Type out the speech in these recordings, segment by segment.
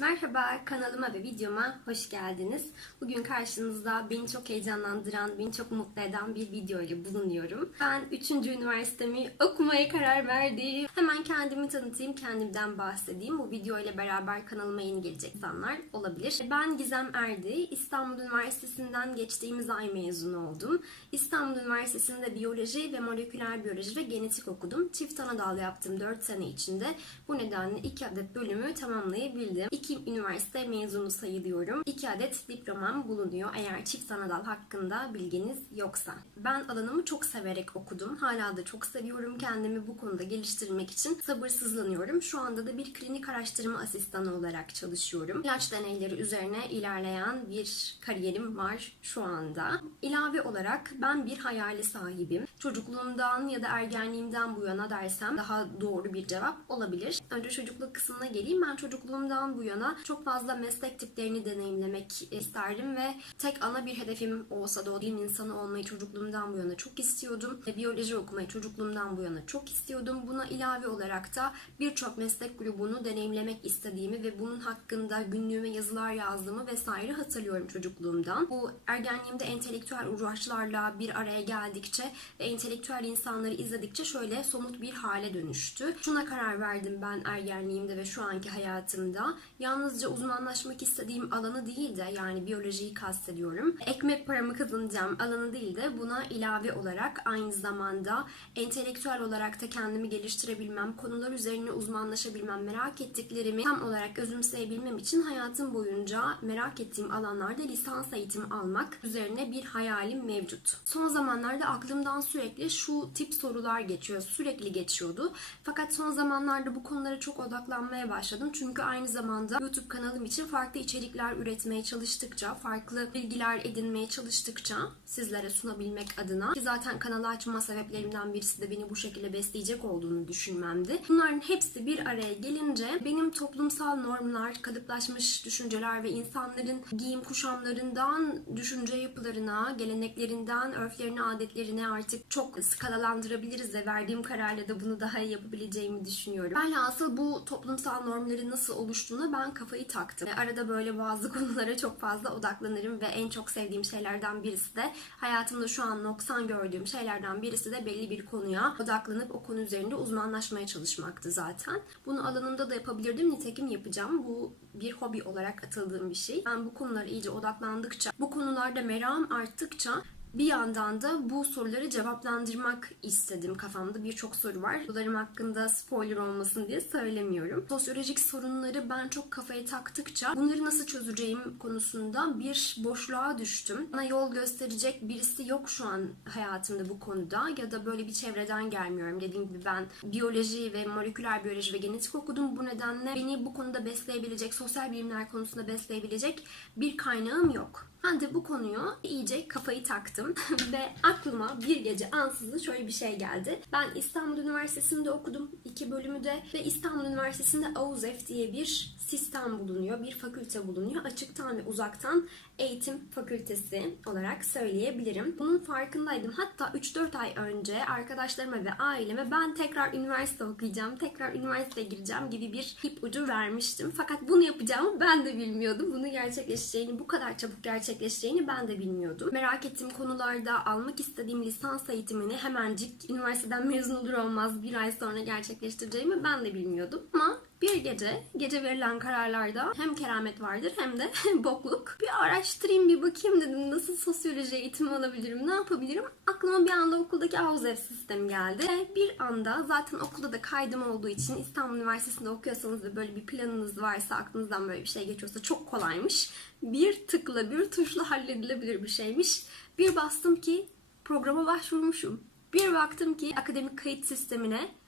Merhaba, kanalıma ve videoma hoş geldiniz. Bugün karşınızda beni çok heyecanlandıran, beni çok mutlu eden bir video ile bulunuyorum. Ben 3. üniversitemi okumaya karar verdim. Hemen kendimi tanıtayım, kendimden bahsedeyim. Bu video ile beraber kanalıma yeni gelecek insanlar olabilir. Ben Gizem Erdi, İstanbul Üniversitesi'nden geçtiğimiz ay mezun oldum. İstanbul Üniversitesi'nde biyoloji ve moleküler biyoloji ve genetik okudum. Çift ana dal yaptım 4 sene içinde. Bu nedenle 2 adet bölümü tamamlayabildim. 2 üniversite mezunu sayılıyorum. 2 adet diplomam bulunuyor eğer çift ana dal hakkında bilginiz yoksa. Ben alanımı çok severek okudum. Hala da çok seviyorum. Kendimi bu konuda geliştirmek için sabırsızlanıyorum. Şu anda da bir klinik araştırma asistanı olarak çalışıyorum. İlaç deneyleri üzerine ilerleyen bir kariyerim var şu anda. İlave olarak ben bir hayali sahibim. Çocukluğumdan ya da ergenliğimden bu yana dersem daha doğru bir cevap olabilir. Önce çocukluk kısmına geleyim. Ben çocukluğumdan bu yana çok fazla meslek tiplerini deneyimlemek isterdim ve tek ana bir hedefim olsa da o bilim insanı olmayı çocukluğumdan bu yana çok istiyordum. Biyoloji okumayı çocukluğumdan bu yana çok istiyordum. Buna ilave olarak da birçok meslek grubunu deneyimlemek istediğimi ve bunun hakkında günlüğüme yazılar yazdığımı vesaire hatırlıyorum çocukluğumdan. Bu ergenliğimde entelektüel uğraşlarla bir araya geldikçe ve entelektüel insanları izledikçe şöyle somut bir hale dönüştü. Şuna karar verdim ben ergenliğimde ve şu anki hayatımda. Yalnızca uzmanlaşmak istediğim alanı değil de yani biyolojiyi kastediyorum. Ekmek paramı kazanacağım alanı değil de buna ilave olarak aynı zamanda entelektüel olarak da kendimi geliştirebilmem, konular üzerine uzmanlaşabilmem, merak ettiklerimi tam olarak özümseyebilmem için hayatım boyunca merak ettiğim alanlarda lisans eğitimi almak üzerine bir hayalim mevcut. Son zamanlarda aklımdan sürekli şu tip sorular geçiyor. Sürekli geçiyordu. Fakat son zamanlarda bu konulara çok odaklanmaya başladım. Çünkü aynı zamanda YouTube kanalım için farklı içerikler üretmeye çalıştıkça, farklı bilgiler edinmeye çalıştıkça sizlere sunabilmek adına ki zaten kanalı açma sebeplerimden birisi de beni bu şekilde besleyecek olduğunu düşünmemdi. Bunların hepsi bir araya gelince benim toplumsal normlar, kalıplaşmış düşünceler ve insanların giyim kuşamlarından düşünce yapılarına, geleneklerinden, örflerine, adetlerine artık çok skalalandırabiliriz ve verdiğim kararla da bunu daha iyi yapabileceğimi düşünüyorum. Velhasıl bu toplumsal normların nasıl oluştuğuna ben kafayı taktım. Arada böyle bazı konulara çok fazla odaklanırım ve en çok sevdiğim şeylerden birisi de hayatımda şu an noksan gördüğüm şeylerden birisi de belli bir konuya odaklanıp o konu üzerinde uzmanlaşmaya çalışmaktı zaten. Bunu alanımda da yapabilirdim. Nitekim yapacağım. Bu bir hobi olarak atıldığım bir şey. Ben bu konulara iyice odaklandıkça, bu konularda merakım arttıkça bir yandan da bu soruları cevaplandırmak istedim. Kafamda birçok soru var. Sorularım hakkında spoiler olmasın diye söylemiyorum. Sosyolojik sorunları ben çok kafaya taktıkça bunları nasıl çözeceğim konusunda bir boşluğa düştüm. Bana yol gösterecek birisi yok şu an hayatımda bu konuda ya da böyle bir çevreden gelmiyorum. Dediğim gibi ben biyoloji ve moleküler biyoloji ve genetik okudum. Bu nedenle beni bu konuda besleyebilecek, sosyal bilimler konusunda besleyebilecek bir kaynağım yok. Ben de bu konuyu iyice kafayı taktım ve aklıma bir gece ansızın şöyle bir şey geldi. Ben İstanbul Üniversitesi'nde okudum iki bölümü de ve İstanbul Üniversitesi'nde AUZEF diye bir sistem bulunuyor, bir fakülte bulunuyor. Açıktan ve uzaktan eğitim fakültesi olarak söyleyebilirim. Bunun farkındaydım. Hatta 3-4 ay önce arkadaşlarıma ve aileme ben tekrar üniversite okuyacağım, tekrar üniversiteye gireceğim gibi bir ipucu vermiştim. Fakat bunu yapacağımı ben de bilmiyordum. Bunu gerçekleşeceğini, bu kadar çabuk gerçekleşeceğini ben de bilmiyordum. Merak ettiğim konularda almak istediğim lisans eğitimini hemencik üniversiteden mezun olur olmaz bir ay sonra gerçekleştireceğimi ben de bilmiyordum. Ama bir gece, gece verilen kararlarda hem keramet vardır hem de bokluk. Bir araştırayım, bir bakayım dedim. Nasıl sosyoloji eğitimi alabilirim, ne yapabilirim? Aklıma bir anda okuldaki AUZEV sistemi geldi. Bir anda zaten okulda da kaydım olduğu için İstanbul Üniversitesi'nde okuyorsanız ve böyle bir planınız varsa, aklınızdan böyle bir şey geçiyorsa çok kolaymış. Bir tıkla, bir tuşla halledilebilir bir şeymiş. Bir bastım ki programa başvurmuşum. Bir baktım ki akademik kayıt sistemine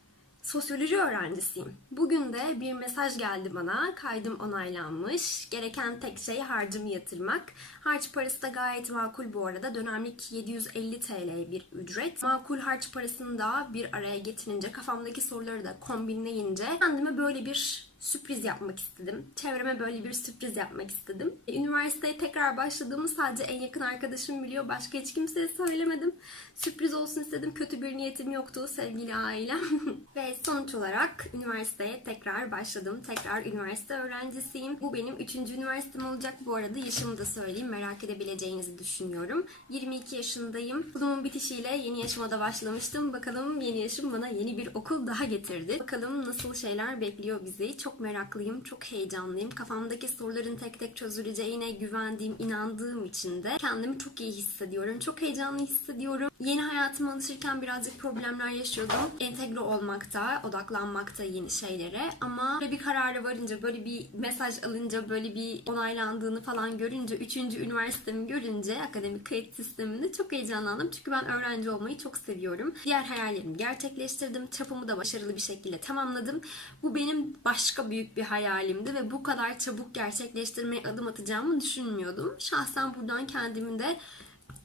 sosyoloji öğrencisiyim. Bugün de bir mesaj geldi bana. Kaydım onaylanmış. Gereken tek şey harcımı yatırmak. Harç parası da gayet makul bu arada. Dönemlik 750 TL bir ücret. Makul harç parasını da bir araya getirince, kafamdaki soruları da kombinleyince kendime böyle bir sürpriz yapmak istedim. Çevreme böyle bir sürpriz yapmak istedim. Üniversiteye tekrar başladığımı sadece en yakın arkadaşım biliyor. Başka hiç kimseye söylemedim. Sürpriz olsun istedim. Kötü bir niyetim yoktu sevgili ailem. Ve sonuç olarak üniversiteye tekrar başladım. Tekrar üniversite öğrencisiyim. Bu benim üçüncü üniversitem olacak. Bu arada yaşımı da söyleyeyim. Merak edebileceğinizi düşünüyorum. 22 yaşındayım. Bulumun bitişiyle yeni yaşıma da başlamıştım. Bakalım yeni yaşım bana yeni bir okul daha getirdi. Bakalım nasıl şeyler bekliyor bizi. Çok çok meraklıyım, çok heyecanlıyım. Kafamdaki soruların tek tek çözüleceğine güvendiğim, inandığım için de kendimi çok iyi hissediyorum. Çok heyecanlı hissediyorum. Yeni hayatıma alışırken birazcık problemler yaşıyordum. Entegre olmakta, odaklanmakta yeni şeylere ama böyle bir karara varınca, böyle bir mesaj alınca, böyle bir onaylandığını falan görünce, 3. üniversitemi görünce akademik kayıt sisteminde çok heyecanlandım. Çünkü ben öğrenci olmayı çok seviyorum. Diğer hayallerimi gerçekleştirdim. Çapımı da başarılı bir şekilde tamamladım. Bu benim başka büyük bir hayalimdi ve bu kadar çabuk gerçekleştirmeye adım atacağımı düşünmüyordum. Şahsen buradan kendimin de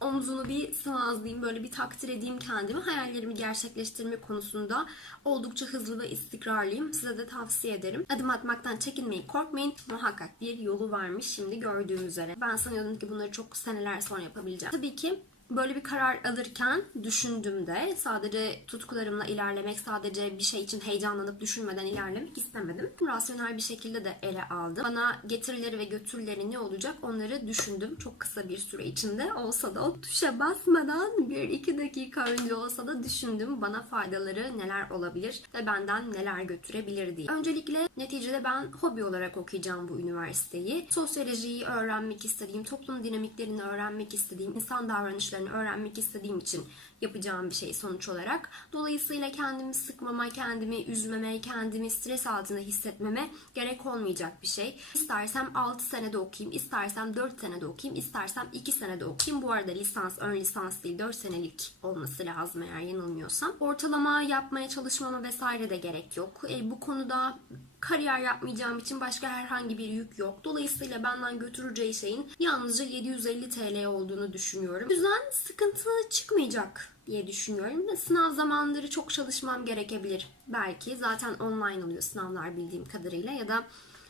omzunu bir sıvazlayayım, böyle bir takdir edeyim kendimi. Hayallerimi gerçekleştirme konusunda oldukça hızlı ve istikrarlıyım. Size de tavsiye ederim. Adım atmaktan çekinmeyin, korkmayın. Muhakkak bir yolu varmış şimdi gördüğüm üzere. Ben sanıyordum ki bunları çok seneler sonra yapabileceğim. Tabii ki böyle bir karar alırken düşündüğümde sadece tutkularımla ilerlemek, sadece bir şey için heyecanlanıp düşünmeden ilerlemek istemedim. Rasyonel bir şekilde de ele aldım. Bana getirileri ve götürüleri ne olacak onları düşündüm. Çok kısa bir süre içinde olsa da o tuşa basmadan bir iki dakika önce olsa da düşündüm. Bana faydaları neler olabilir ve benden neler götürebilir diye. Öncelikle neticede ben hobi olarak okuyacağım bu üniversiteyi. Sosyolojiyi öğrenmek istediğim, toplum dinamiklerini öğrenmek istediğim, insan davranışları davranışlarını öğrenmek istediğim için yapacağım bir şey sonuç olarak. Dolayısıyla kendimi sıkmama, kendimi üzmeme, kendimi stres altında hissetmeme gerek olmayacak bir şey. İstersem 6 senede okuyayım, istersem 4 senede okuyayım, istersem 2 senede okuyayım. Bu arada lisans, ön lisans değil 4 senelik olması lazım eğer yanılmıyorsam. Ortalama yapmaya çalışmama vesaire de gerek yok. E, bu konuda kariyer yapmayacağım için başka herhangi bir yük yok. Dolayısıyla benden götüreceği şeyin yalnızca 750 TL olduğunu düşünüyorum. O yüzden sıkıntı çıkmayacak diye düşünüyorum. Sınav zamanları çok çalışmam gerekebilir. Belki zaten online oluyor sınavlar bildiğim kadarıyla ya da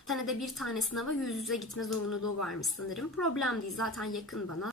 senede bir tane sınava yüz yüze gitme zorunluluğu varmış sanırım. Problem değil zaten yakın bana.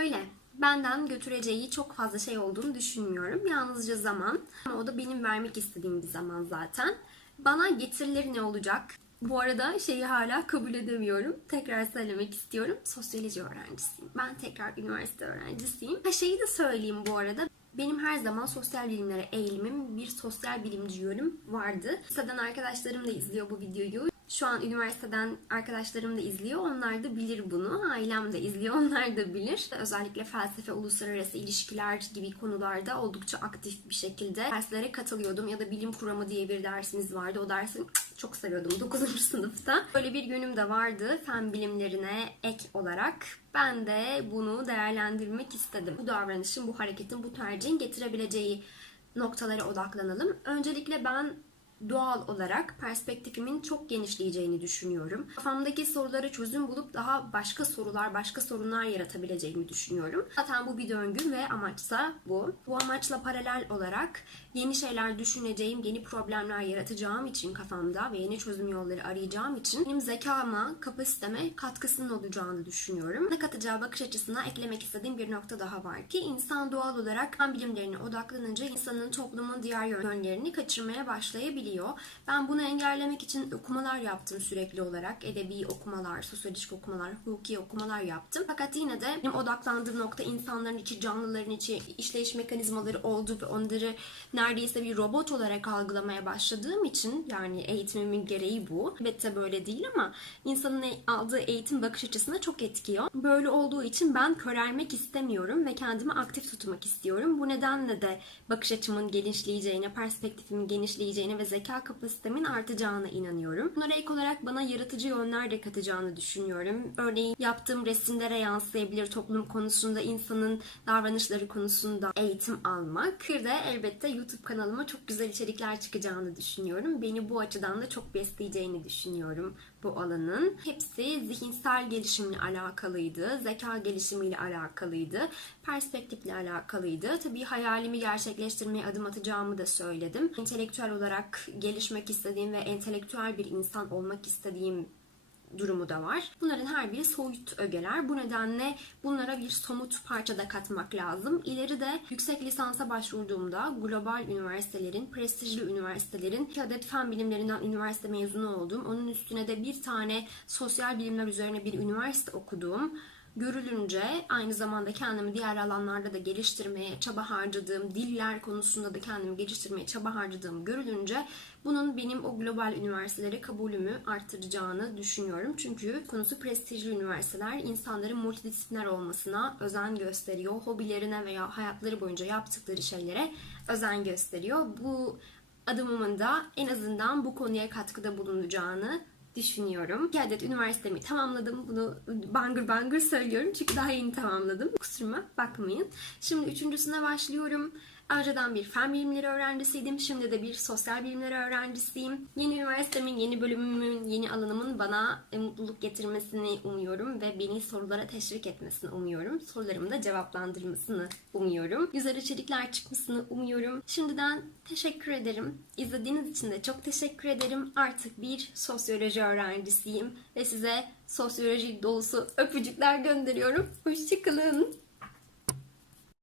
Öyle. Benden götüreceği çok fazla şey olduğunu düşünmüyorum. Yalnızca zaman. Ama o da benim vermek istediğim bir zaman zaten. Bana getirileri ne olacak? Bu arada şeyi hala kabul edemiyorum. Tekrar söylemek istiyorum. Sosyoloji öğrencisiyim. Ben tekrar üniversite öğrencisiyim. Ha şeyi de söyleyeyim bu arada. Benim her zaman sosyal bilimlere eğilimim, bir sosyal bilimci yönüm vardı. Liseden arkadaşlarım da izliyor bu videoyu. Şu an üniversiteden arkadaşlarım da izliyor. Onlar da bilir bunu. Ailem de izliyor. Onlar da bilir. Özellikle felsefe, uluslararası ilişkiler gibi konularda oldukça aktif bir şekilde derslere katılıyordum. Ya da bilim kuramı diye bir dersimiz vardı. O dersi çok seviyordum 9. sınıfta. Böyle bir yönüm de vardı fen bilimlerine ek olarak. Ben de bunu değerlendirmek istedim. Bu davranışın, bu hareketin, bu tercihin getirebileceği noktalara odaklanalım. Öncelikle ben doğal olarak perspektifimin çok genişleyeceğini düşünüyorum. Kafamdaki sorulara çözüm bulup daha başka sorular, başka sorunlar yaratabileceğimi düşünüyorum. Zaten bu bir döngü ve amaçsa bu. Bu amaçla paralel olarak yeni şeyler düşüneceğim, yeni problemler yaratacağım için kafamda ve yeni çözüm yolları arayacağım için benim zekama, kapasiteme katkısının olacağını düşünüyorum. Ne katacağı bakış açısına eklemek istediğim bir nokta daha var ki insan doğal olarak fen bilimlerine odaklanınca insanın toplumun diğer yönlerini kaçırmaya başlayabilir olabiliyor. Ben bunu engellemek için okumalar yaptım sürekli olarak. Edebi okumalar, sosyolojik okumalar, hukuki okumalar yaptım. Fakat yine de benim odaklandığım nokta insanların içi, canlıların içi işleyiş mekanizmaları oldu ve onları neredeyse bir robot olarak algılamaya başladığım için yani eğitimimin gereği bu. Elbette böyle değil ama insanın e, aldığı eğitim bakış açısına çok etkiyor. Böyle olduğu için ben körelmek istemiyorum ve kendimi aktif tutmak istiyorum. Bu nedenle de bakış açımın genişleyeceğine, perspektifimin genişleyeceğine ve zeka kapasitemin artacağına inanıyorum. Bunlara ek olarak bana yaratıcı yönler de katacağını düşünüyorum. Örneğin yaptığım resimlere yansıyabilir toplum konusunda, insanın davranışları konusunda eğitim almak. Bir de elbette YouTube kanalıma çok güzel içerikler çıkacağını düşünüyorum. Beni bu açıdan da çok besleyeceğini düşünüyorum bu alanın. Hepsi zihinsel gelişimle alakalıydı, zeka gelişimiyle alakalıydı, perspektifle alakalıydı. Tabii hayalimi gerçekleştirmeye adım atacağımı da söyledim. Entelektüel olarak gelişmek istediğim ve entelektüel bir insan olmak istediğim durumu da var. Bunların her biri soyut ögeler. Bu nedenle bunlara bir somut parça da katmak lazım. İleride yüksek lisansa başvurduğumda global üniversitelerin, prestijli üniversitelerin, iki adet fen bilimlerinden üniversite mezunu olduğum, onun üstüne de bir tane sosyal bilimler üzerine bir üniversite okuduğum, görülünce aynı zamanda kendimi diğer alanlarda da geliştirmeye çaba harcadığım, diller konusunda da kendimi geliştirmeye çaba harcadığım görülünce bunun benim o global üniversitelere kabulümü arttıracağını düşünüyorum. Çünkü konusu prestijli üniversiteler insanların multidisipliner olmasına özen gösteriyor. Hobilerine veya hayatları boyunca yaptıkları şeylere özen gösteriyor. Bu adımımın da en azından bu konuya katkıda bulunacağını düşünüyorum. İki adet üniversitemi tamamladım. Bunu bangır bangır söylüyorum çünkü daha yeni tamamladım. Kusuruma bakmayın. Şimdi üçüncüsüne başlıyorum. Önceden bir fen bilimleri öğrencisiydim. Şimdi de bir sosyal bilimleri öğrencisiyim. Yeni üniversitemin, yeni bölümümün, yeni alanımın bana e, mutluluk getirmesini umuyorum ve beni sorulara teşvik etmesini umuyorum. Sorularımı da cevaplandırmasını umuyorum. Güzel içerikler çıkmasını umuyorum. Şimdiden teşekkür ederim. İzlediğiniz için de çok teşekkür ederim. Artık bir sosyoloji öğrencisiyim ve size sosyoloji dolusu öpücükler gönderiyorum. Hoşçakalın.